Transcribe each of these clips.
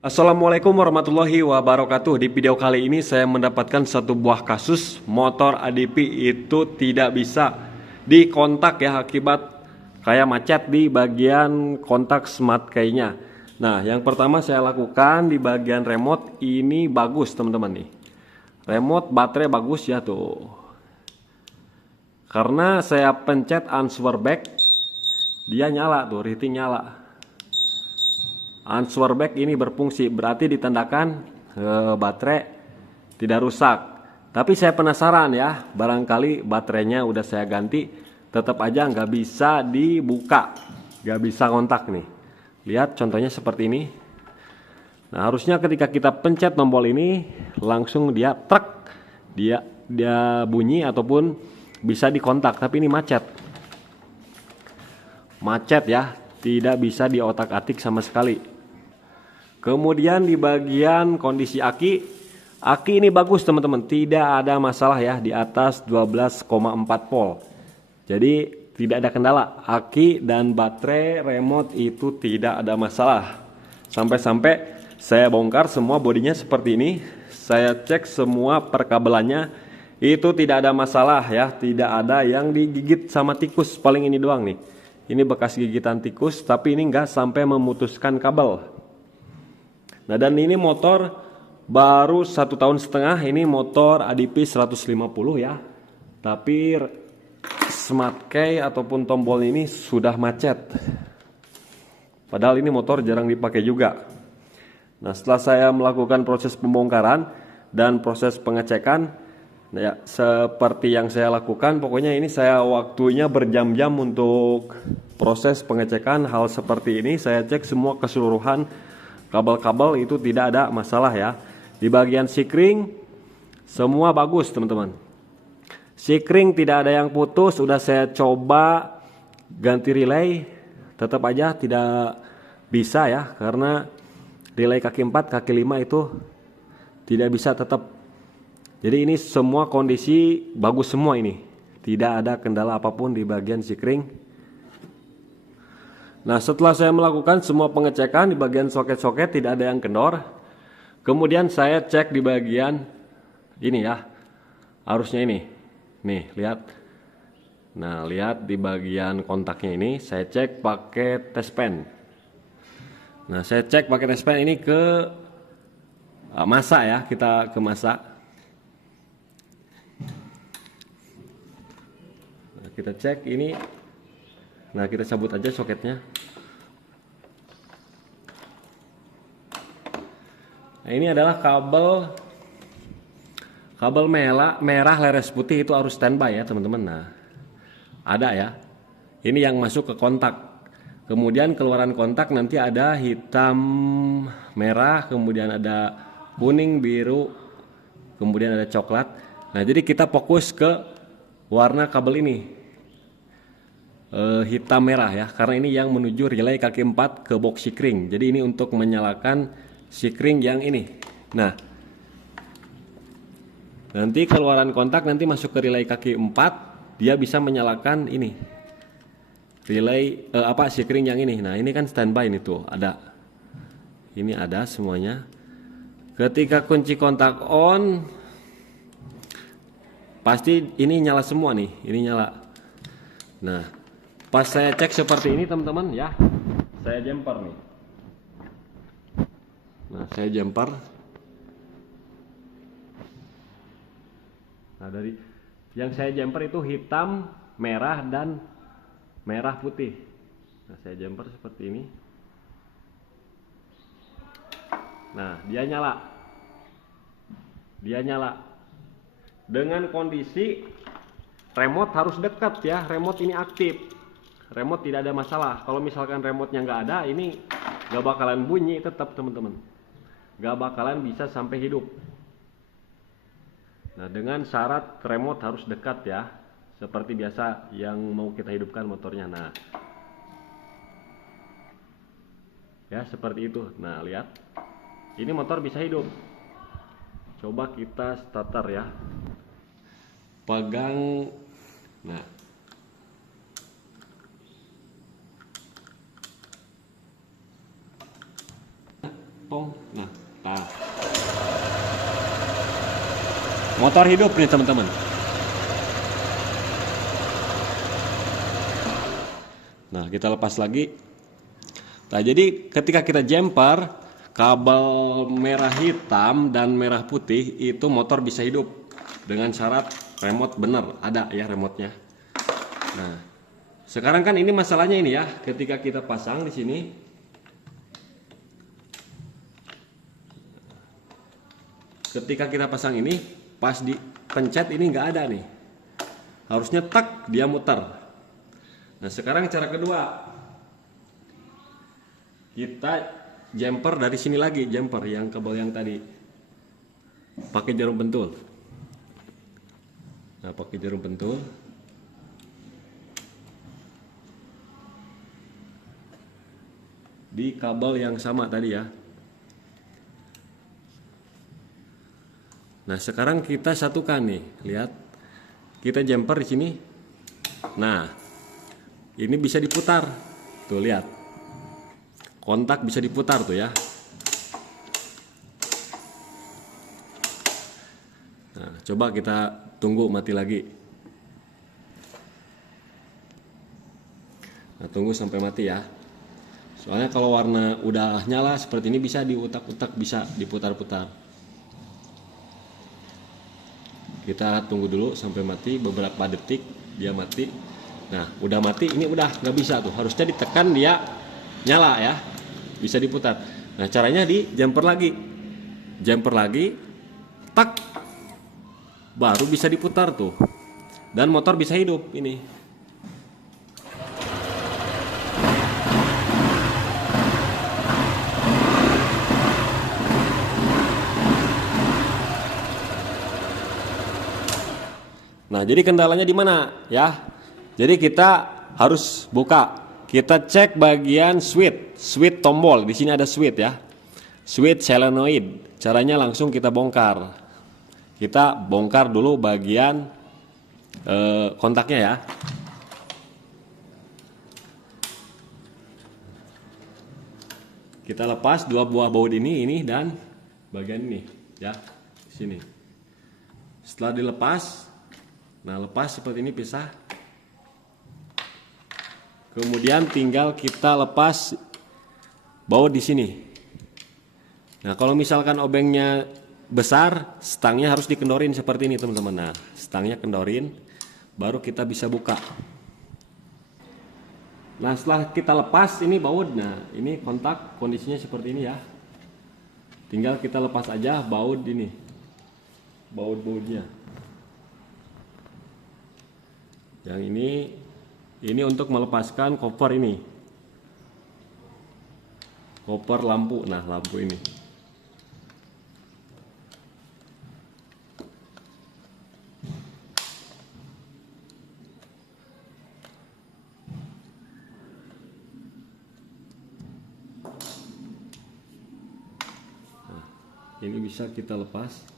Assalamualaikum warahmatullahi wabarakatuh. Di video kali ini saya mendapatkan satu buah kasus motor ADP itu tidak bisa dikontak ya, akibat kayak macet di bagian kontak smart key-nya. Nah, yang pertama saya lakukan di bagian remote ini bagus teman-teman nih. Remote baterai bagus ya tuh. Karena saya pencet answer back, dia nyala tuh, rating nyala. Answer back ini berfungsi, berarti ditandakan baterai tidak rusak. Tapi saya penasaran ya, barangkali baterainya udah saya ganti, tetap aja nggak bisa dibuka, nggak bisa kontak nih. Lihat contohnya seperti ini. Nah, harusnya ketika kita pencet tombol ini langsung dia truk, dia bunyi ataupun bisa dikontak, tapi ini macet. Macet ya, tidak bisa diotak-atik sama sekali. Kemudian di bagian kondisi aki ini bagus teman-teman, tidak ada masalah ya, di atas 12,4 volt. Jadi tidak ada kendala, aki dan baterai remote itu tidak ada masalah. Sampai-sampai saya bongkar semua bodinya seperti ini, saya cek semua perkabelannya, itu tidak ada masalah ya, tidak ada yang digigit sama tikus, paling ini doang nih. Ini bekas gigitan tikus, tapi ini enggak sampai memutuskan kabel. Nah, dan ini motor baru 1,5 tahun, ini motor ADP 150 ya. Tapi smart key ataupun tombol ini sudah macet. Padahal ini motor jarang dipakai juga. Nah, setelah saya melakukan proses pembongkaran dan proses pengecekan, nah ya, seperti yang saya lakukan, pokoknya ini saya waktunya berjam-jam untuk proses pengecekan hal seperti ini. Saya cek semua keseluruhan kabel-kabel itu tidak ada masalah ya. Di bagian sikring semua bagus teman-teman. Sikring tidak ada yang putus. Udah saya coba ganti relay, tetap aja tidak bisa ya, karena relay kaki 4 kaki 5 itu tidak bisa tetap. Jadi ini semua kondisi bagus semua ini. Tidak ada kendala apapun di bagian sikring. Nah, setelah saya melakukan semua pengecekan di bagian soket-soket tidak ada yang kendor. Kemudian saya cek di bagian ini ya. Harusnya ini. Nih, lihat. Nah, lihat di bagian kontaknya ini saya cek pakai test pen. Nah, saya cek pakai test pen ini ke masa ya, kita ke masa. Nah, kita cek ini. Nah, kita cabut aja soketnya. Nah, ini adalah kabel merah leres putih, itu harus standby ya teman-teman. Nah, ada ya. Ini yang masuk ke kontak. Kemudian keluaran kontak nanti ada hitam, merah, kemudian ada kuning, biru, kemudian ada coklat. Nah, jadi kita fokus ke warna kabel ini. Hitam merah ya, karena ini yang menuju relay kaki 4 ke box sikring. Jadi ini untuk menyalakan sikring yang ini. Nah, nanti keluaran kontak nanti masuk ke relay kaki 4, dia bisa menyalakan ini relay sikring yang ini. Nah, ini kan standby ini tuh ada, ini ada semuanya. Ketika kunci kontak on, pasti ini nyala semua nih, ini nyala. Nah, pas saya cek seperti ini teman-teman ya, saya jumper nih. Nah, saya jumper. Nah, dari yang saya jumper itu hitam, merah, dan merah putih. Nah, saya jumper seperti ini. Nah, dia nyala. Dia nyala. Dengan kondisi remote harus dekat ya, remote ini aktif. Remote tidak ada masalah. Kalau misalkan remote-nya nggak ada, ini nggak bakalan bunyi tetap teman-teman. Nggak bakalan bisa sampai hidup. Nah, dengan syarat remote harus dekat ya, seperti biasa yang mau kita hidupkan motornya. Nah, ya seperti itu. Nah, lihat, ini motor bisa hidup. Coba kita starter ya. Pegang. Nah, Pong. Nah. Motor hidup nih teman-teman. Nah, kita lepas lagi. Nah, jadi ketika kita jumper, kabel merah hitam dan merah putih itu motor bisa hidup dengan syarat remote bener, ada ya remote-nya. Nah, sekarang kan ini masalahnya ini ya, ketika kita pasang di sini. Ketika kita pasang ini, pas dipencet ini nggak ada nih. Harusnya tak dia muter. Nah, sekarang cara kedua, kita jumper dari sini lagi, jumper yang kabel yang tadi, pakai jarum pentul. Nah, pakai jarum pentul, di kabel yang sama tadi ya. Nah, sekarang kita satukan nih, lihat, kita jumper di sini. Nah. Ini bisa diputar, tuh lihat, kontak bisa diputar tuh ya. Nah, coba kita tunggu mati lagi. Nah, tunggu sampai mati ya. Soalnya kalau warna udah nyala seperti ini bisa diutak-utak, bisa diputar-putar. Kita tunggu dulu sampai mati, beberapa detik dia mati. Nah, udah mati, ini udah nggak bisa tuh, harusnya ditekan dia nyala ya, bisa diputar. Nah, caranya di jumper lagi, tak, baru bisa diputar tuh, dan motor bisa hidup ini. Nah, jadi kendalanya di mana ya? Jadi kita harus buka, kita cek bagian switch tombol. Di sini ada switch ya, switch solenoid. Caranya langsung kita bongkar. Kita bongkar dulu bagian kontaknya ya. Kita lepas dua buah baut ini dan bagian ini ya, di sini. Setelah dilepas, nah lepas seperti ini pisah. Kemudian tinggal kita lepas baut di sini. Nah, kalau misalkan obengnya besar, stangnya harus dikendorin seperti ini teman-teman. Nah, stangnya kendorin, baru kita bisa buka. Nah, setelah kita lepas ini baut, nah ini kontak kondisinya seperti ini ya. Tinggal kita lepas aja baut ini, baut-bautnya. Yang ini untuk melepaskan cover ini, cover lampu. Nah, lampu ini. Nah, ini bisa kita lepas.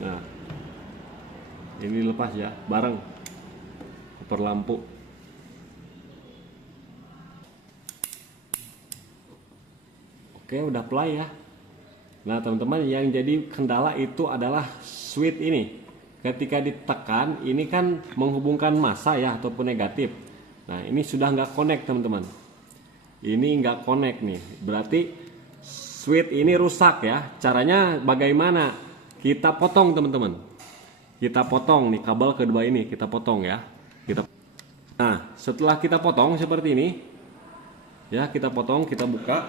Nah, ini lepas ya, bareng cover lampu. Oke, udah play ya. Nah, teman-teman, yang jadi kendala itu adalah switch ini. Ketika ditekan, ini kan menghubungkan massa ya, ataupun negatif. Nah, ini sudah nggak connect teman-teman. Ini nggak connect nih, berarti switch ini rusak ya. Caranya bagaimana? Kita potong teman-teman. Kita potong nih kabel kedua ini, kita potong ya. Nah, setelah kita potong seperti ini, ya kita potong, kita buka.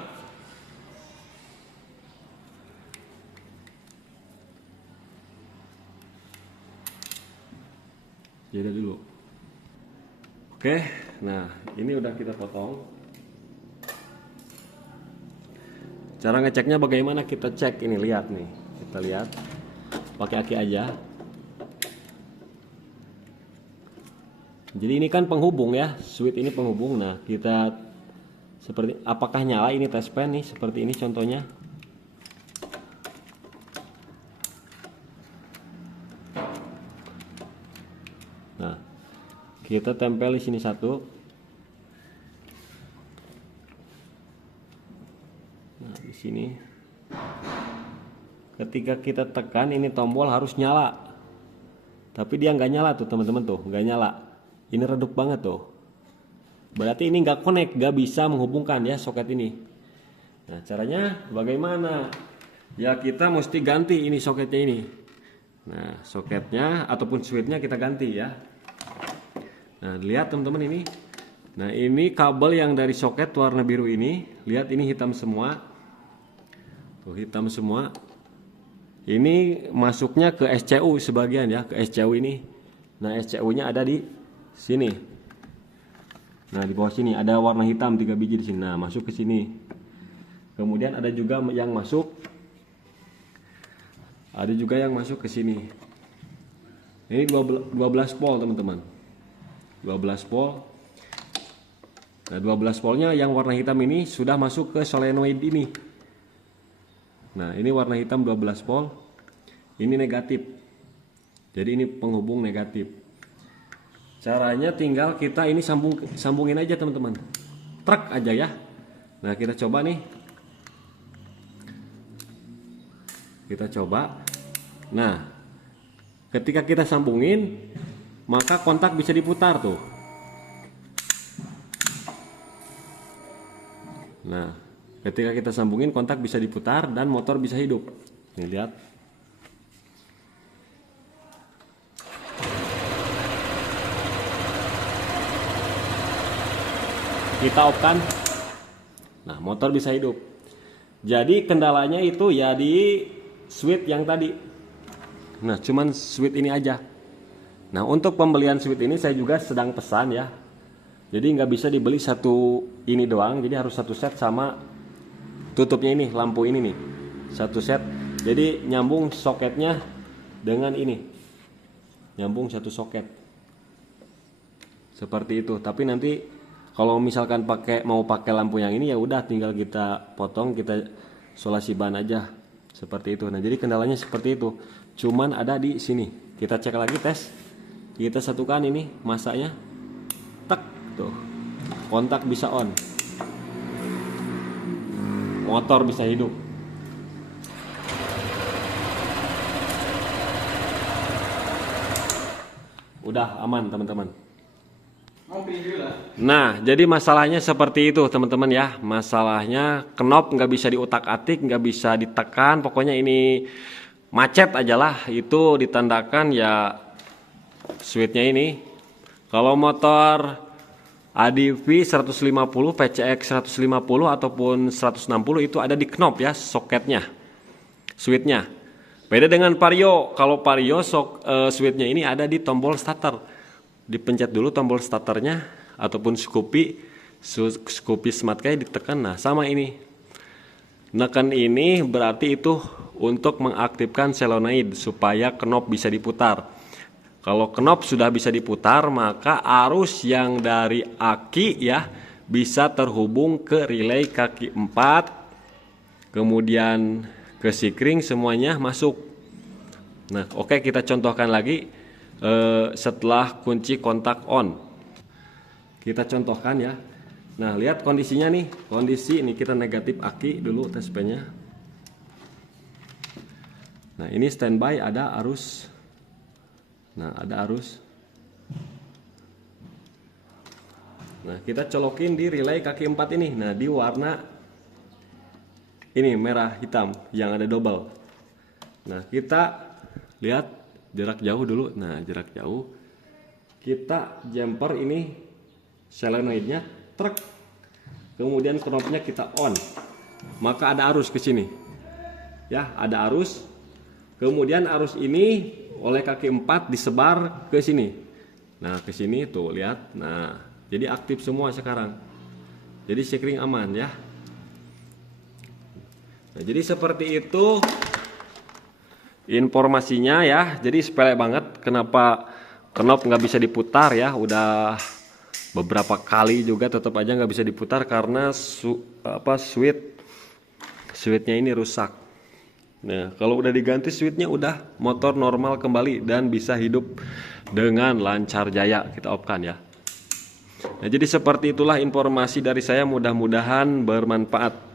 Jeda dulu. Oke, nah ini udah kita potong. Cara ngeceknya bagaimana? Kita cek ini, lihat nih, kita lihat. Pakai aki aja. Jadi ini kan penghubung ya, switch ini penghubung. Nah, kita seperti apakah nyala, ini tes pen nih, seperti ini contohnya. Nah, kita tempel di sini satu. Nah, di sini. Ketika kita tekan ini tombol harus nyala. Tapi dia nggak nyala tuh teman-teman tuh, nggak nyala. Ini redup banget tuh. Berarti ini nggak connect, nggak bisa menghubungkan ya soket ini. Nah, caranya bagaimana? Ya kita mesti ganti ini soketnya ini. Nah, soketnya ataupun switchnya kita ganti ya. Nah, lihat teman-teman ini. Nah, ini kabel yang dari soket warna biru ini. Lihat ini hitam semua. Tuh, hitam semua. Ini masuknya ke SCU sebagian ya, ke SCU ini. Nah, SCU-nya ada di sini. Nah, di bawah sini ada warna hitam 3 biji di sini. Nah, masuk ke sini. Kemudian ada juga yang masuk. Ada juga yang masuk ke sini. Ini 12 volt, teman-teman. 12 volt. Nah, 12 voltnya yang warna hitam ini sudah masuk ke solenoid ini. Nah, ini warna hitam 12 volt. Ini negatif. Jadi ini penghubung negatif. Caranya tinggal kita ini sambungin aja teman-teman. Truk aja ya. Nah, kita coba nih. Kita coba. Nah, ketika kita sambungin, maka kontak bisa diputar tuh. Nah, ketika kita sambungin kontak bisa diputar dan motor bisa hidup. Nih lihat. Kita off-kan. Nah, motor bisa hidup. Jadi kendalanya itu ya di switch yang tadi. Nah, cuman switch ini aja. Nah, untuk pembelian switch ini saya juga sedang pesan ya. Jadi nggak bisa dibeli satu ini doang. Jadi harus satu set sama tutupnya ini, lampu ini nih. Satu set. Jadi nyambung soketnya dengan ini. Nyambung satu soket. Seperti itu. Tapi nanti kalau misalkan mau pakai lampu yang ini ya udah tinggal kita potong, kita solasi ban aja. Seperti itu. Nah, jadi kendalanya seperti itu. Cuman ada di sini. Kita cek lagi tes. Kita satukan ini masanya. Tek tuh. Kontak bisa on. Motor bisa hidup. Udah aman teman-teman. Nah, jadi masalahnya seperti itu teman-teman ya. Masalahnya knop nggak bisa diutak-atik, nggak bisa ditekan. Pokoknya ini macet aja lah. Itu ditandakan ya switchnya ini. Kalau motor ADV 150, PCX 150 ataupun 160 itu ada di knop ya soketnya, switchnya. Beda dengan Vario. Kalau Vario switchnya ini ada di tombol starter. Dipencet dulu tombol starternya ataupun Scoopy Smart Key ditekan. Nah, sama ini. Nekan ini berarti itu untuk mengaktifkan solenoid supaya knop bisa diputar. Kalau knop sudah bisa diputar, maka arus yang dari aki ya bisa terhubung ke relay kaki 4, kemudian ke sikring, semuanya masuk. Nah, oke, kita contohkan lagi setelah kunci kontak on. Kita contohkan ya. Nah, lihat kondisinya nih. Kondisi ini kita negatif aki dulu tes P-nya. Nah, ini standby ada arus. Nah, ada arus. Nah, kita colokin di relay kaki 4 ini. Nah, di warna ini merah hitam yang ada double. Nah, kita lihat jarak jauh dulu. Nah, jarak jauh. Kita jumper ini solenoidnya truk. Kemudian knopnya kita on. Maka ada arus ke sini. Ya, ada arus. Kemudian arus ini oleh kaki 4 disebar ke sini. Nah, ke sini tuh lihat. Nah, jadi aktif semua sekarang. Jadi sikring aman ya. Nah, jadi seperti itu informasinya ya. Jadi sepele banget kenapa knop nggak bisa diputar ya. Udah beberapa kali juga tetap aja nggak bisa diputar karena switchnya ini rusak. Nah, kalau udah diganti switchnya udah motor normal kembali dan bisa hidup dengan lancar jaya. Kita off-kan ya. Nah, jadi seperti itulah informasi dari saya, mudah-mudahan bermanfaat.